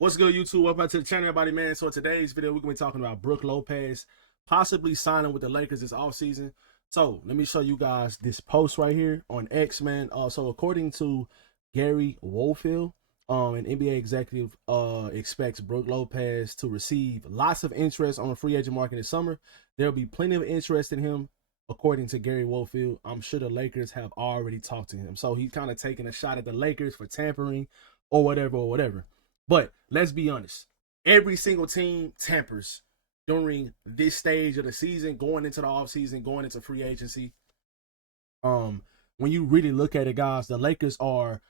What's good, YouTube? Welcome back to the channel, everybody, man. So in today's video, we're going to be talking about Brook Lopez possibly signing with the Lakers this offseason. So let me show you guys this post right here on X, man. So according to Gary Wofield, an NBA executive expects Brook Lopez to receive lots of interest on the free agent market this summer. There'll be plenty of interest in him, according to Gary Wofield. I'm sure the Lakers have already talked to him. So he's kind of taking a shot at the Lakers for tampering or whatever. But let's be honest, every single team tampers during this stage of the season, going into the offseason, going into free agency. When you really look at it, guys, the Lakers are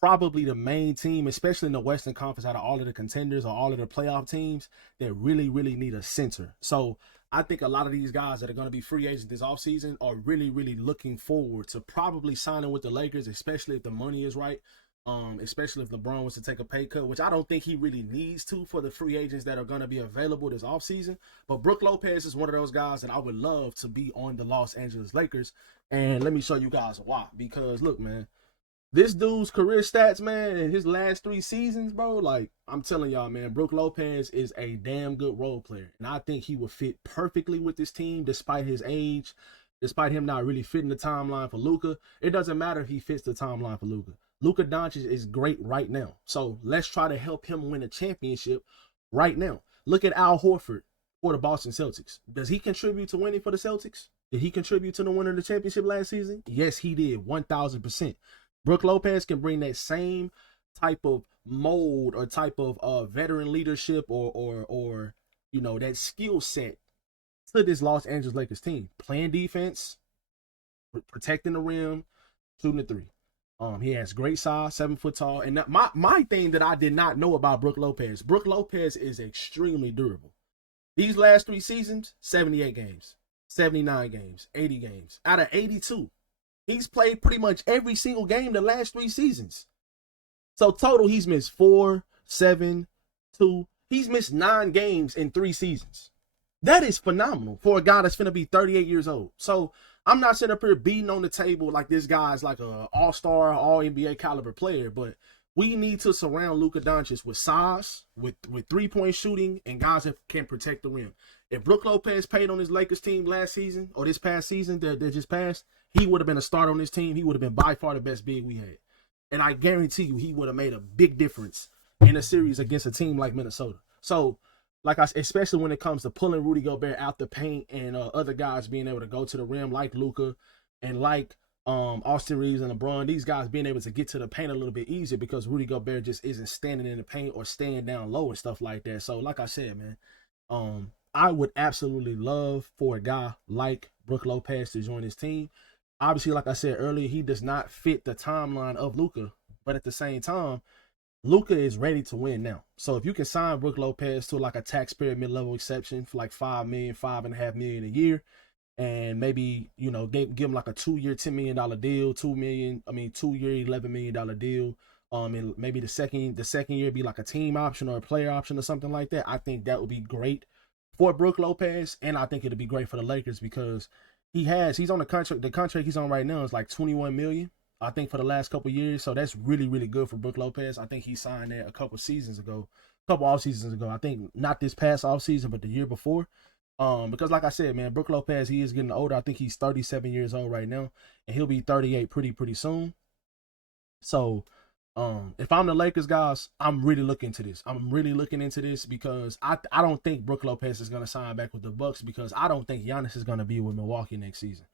probably the main team, especially in the Western Conference, out of all of the contenders or all of the playoff teams that really need a center. So I think a lot of these guys that are going to be free agents this offseason are really looking forward to probably signing with the Lakers, especially if the money is right. Especially if LeBron wants to take a pay cut, which I don't think he really needs to for the free agents that are going to be available this offseason. But Brook Lopez is one of those guys that I would love to be on the Los Angeles Lakers. And let me show you guys why. Because, look, man, this dude's career stats, man, in his last 3 seasons, bro, like, I'm telling y'all, man, Brook Lopez is a damn good role player. And I think he would fit perfectly with this team despite his age, despite him not really fitting the timeline for Luka. It doesn't matter if he fits the timeline for Luka. Luka Doncic is great right now. So let's try to help him win a championship right now. Look at Al Horford for the Boston Celtics. Does he contribute to winning for the Celtics? Did he contribute to the winner of the championship last season? Yes, he did, 1,000%. Brook Lopez can bring that same type of mold or type of veteran leadership or you know, that skill set to this Los Angeles Lakers team. Playing defense, protecting the rim, shooting the three. He has great size, 7 foot tall. And my thing that I did not know about Brook Lopez is extremely durable. These last 3 seasons, 78 games, 79 games, 80 games. Out of 82, he's played pretty much every single game the last 3 seasons. So total, he's missed 4, 7, 2. He's missed 9 games in 3 seasons. That is phenomenal for a guy that's finna be 38 years old. So I'm not sitting up here beating on the table like this guy's like a all-star, all-NBA caliber player, but we need to surround Luka Doncic with size, with three-point shooting, and guys that can protect the rim. If Brook Lopez played on his Lakers team last season or this past season that just passed, he would have been a starter on this team. He would have been by far the best big we had. And I guarantee you he would have made a big difference in a series against a team like Minnesota. So, like especially when it comes to pulling Rudy Gobert out the paint and other guys being able to go to the rim like Luka and like Austin Reeves and LeBron, these guys being able to get to the paint a little bit easier because Rudy Gobert just isn't standing in the paint or staying down low and stuff like that. So like I said, man, I would absolutely love for a guy like Brook Lopez to join his team. Obviously, like I said earlier, he does not fit the timeline of Luka, but at the same time, Luka is ready to win now. So if you can sign Brook Lopez to like a taxpayer mid-level exception for like $5 million, $5.5 million a year, and maybe, you know, give him like a 2-year, $10 million deal, 2-year, $11 million deal. And maybe the second year be like a team option or a player option or something like that. I think that would be great for Brook Lopez, and I think it'd be great for the Lakers because he's on the contract he's on right now is like $21 million. I think for the last couple of years. So that's really good for Brook Lopez. I think he signed that a couple off seasons ago. I think not this past off season, but the year before. Because like I said, man, Brook Lopez, he is getting older. I think he's 37 years old right now, and he'll be 38 pretty soon. So if I'm the Lakers, guys, I'm really looking into this. I'm really looking into this because I don't think Brook Lopez is gonna sign back with the Bucks because I don't think Giannis is gonna be with Milwaukee next season.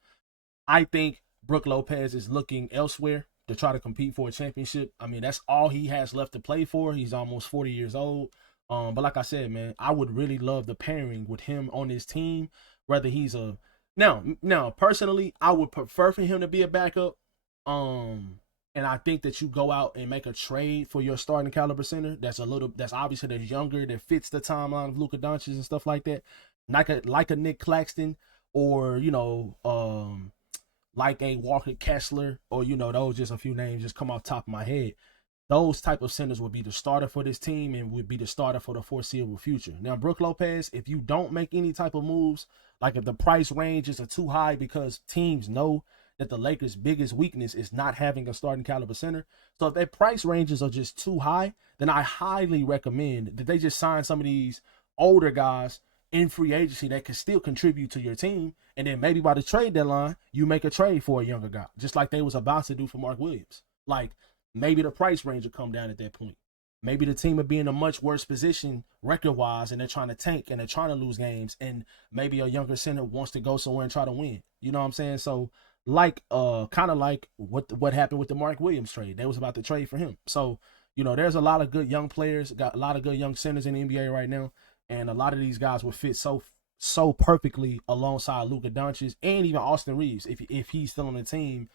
I think Brook Lopez is looking elsewhere to try to compete for a championship. I mean, that's all he has left to play for. He's almost 40 years old. But like I said, man, I would really love the pairing with him on his team. Whether he's a now personally, I would prefer for him to be a backup. And I think that you go out and make a trade for your starting caliber center. That's obviously that's younger, that fits the timeline of Luka Doncic and stuff like that. Like a Nick Claxton or like a Walker Kessler, or, you know, those just a few names just come off the top of my head. Those type of centers would be the starter for this team and would be the starter for the foreseeable future. Now, Brook Lopez, if you don't make any type of moves, like if the price ranges are too high because teams know that the Lakers' biggest weakness is not having a starting caliber center. So if their price ranges are just too high, then I highly recommend that they just sign some of these older guys in free agency that can still contribute to your team. And then maybe by the trade deadline, you make a trade for a younger guy, just like they was about to do for Mark Williams. Like, maybe the price range will come down at that point. Maybe the team would be in a much worse position record-wise, and they're trying to tank and they're trying to lose games, and maybe a younger center wants to go somewhere and try to win. You know what I'm saying? So, like, kind of like what happened with the Mark Williams trade. They was about to trade for him. So, you know, there's a lot of good young players, got a lot of good young centers in the NBA right now, and a lot of these guys would fit so perfectly alongside Luka Doncic and even Austin Reeves if he's still on the team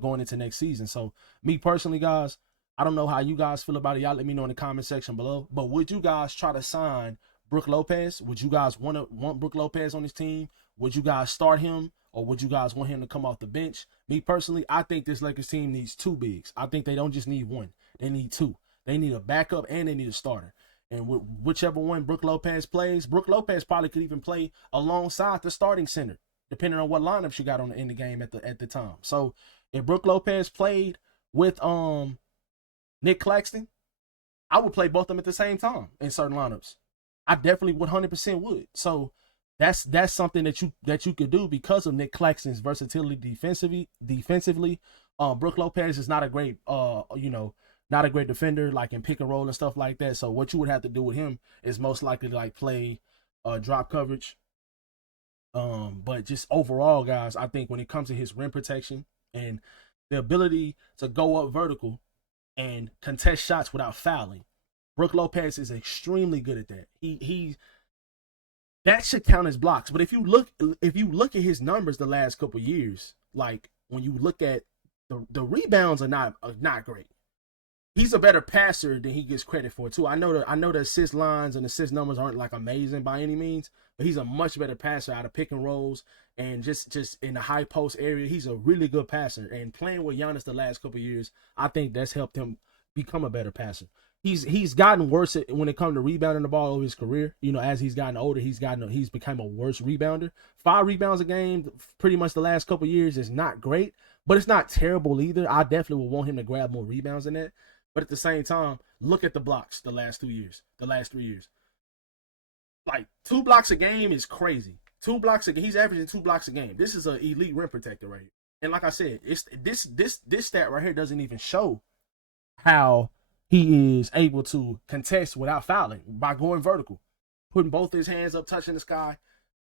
going into next season. So, me personally, guys, I don't know how you guys feel about it. Y'all let me know in the comment section below. But would you guys try to sign Brook Lopez? Would you guys want Brook Lopez on this team? Would you guys start him, or would you guys want him to come off the bench? Me personally, I think this Lakers team needs two bigs. I think they don't just need one. They need two. They need a backup and they need a starter. And whichever one Brook Lopez plays, Brook Lopez probably could even play alongside the starting center, depending on what lineups you got in the game at the time. So if Brook Lopez played with Nick Claxton, I would play both of them at the same time in certain lineups. I definitely 100% would. So that's something that you could do because of Nick Claxton's versatility defensively. Brook Lopez is not a great not a great defender like in pick and roll and stuff like that. So what you would have to do with him is most likely like play drop coverage. But just overall, guys, I think when it comes to his rim protection and the ability to go up vertical and contest shots without fouling, Brook Lopez is extremely good at that. He that should count as blocks. But if you look at his numbers the last couple years, like when you look at the rebounds are not great. He's a better passer than he gets credit for too. I know the assist lines and assist numbers aren't like amazing by any means, but he's a much better passer out of pick and rolls and just in the high post area. He's a really good passer, and playing with Giannis the last couple of years, I think that's helped him become a better passer. He's gotten worse when it comes to rebounding the ball over his career. You know, as he's gotten older, he's become a worse rebounder. 5 rebounds a game, pretty much the last couple of years, is not great, but it's not terrible either. I definitely would want him to grab more rebounds than that. But at the same time, look at the blocks the last 3 years. Like 2 blocks a game is crazy. 2 blocks a game. He's averaging 2 blocks a game. This is an elite rim protector right here. And like I said, it's this stat right here doesn't even show how he is able to contest without fouling by going vertical, putting both his hands up, touching the sky,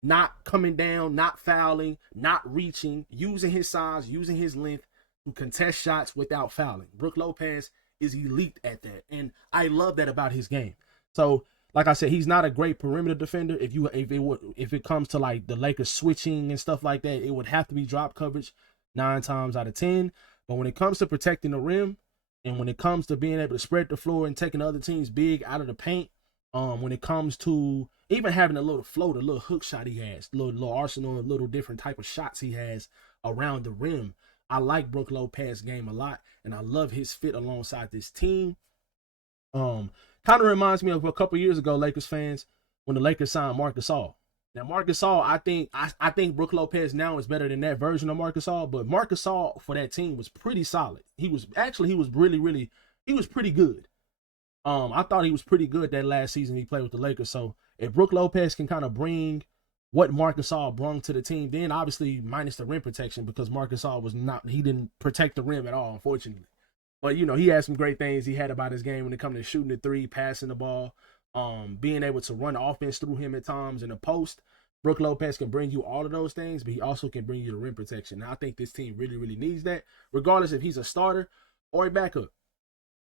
not coming down, not fouling, not reaching, using his size, using his length to contest shots without fouling. Brook Lopez is elite at that, and I love that about his game. So, like I said, he's not a great perimeter defender. If it comes to like the Lakers switching and stuff like that, it would have to be drop coverage 9 times out of 10. But when it comes to protecting the rim, and when it comes to being able to spread the floor and taking the other team's big out of the paint, when it comes to even having a little float, a little hook shot he has, little arsenal, a little different type of shots he has around the rim, I like Brook Lopez's game a lot, and I love his fit alongside this team. Kind of reminds me of a couple years ago, Lakers fans, when the Lakers signed Marc Gasol. Now, Marc Gasol, I think Brook Lopez now is better than that version of Marc Gasol, but Marc Gasol for that team was pretty solid. He was pretty good. I thought he was pretty good that last season he played with the Lakers. So if Brook Lopez can kind of bring what Marc Gasol brought to the team, then obviously minus the rim protection, because Marc Gasol he didn't protect the rim at all, unfortunately. But, you know, he had some great things he had about his game when it comes to shooting the 3, passing the ball, being able to run offense through him at times in the post. Brook Lopez can bring you all of those things, but he also can bring you the rim protection. And I think this team really, really needs that, regardless if he's a starter or a backup.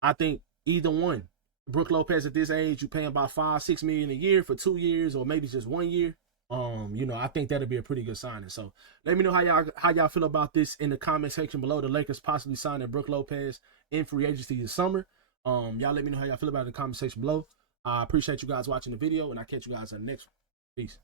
I think either one. Brook Lopez at this age, you pay him about $5-6 million a year for 2 years, or maybe just 1 year. You know, I think that'll be a pretty good signing. So let me know how y'all feel about this in the comment section below. The Lakers possibly signing Brook Lopez in free agency this summer. Y'all let me know how y'all feel about it in the comment section below. I appreciate you guys watching the video, and I'll catch you guys in the next one. Peace.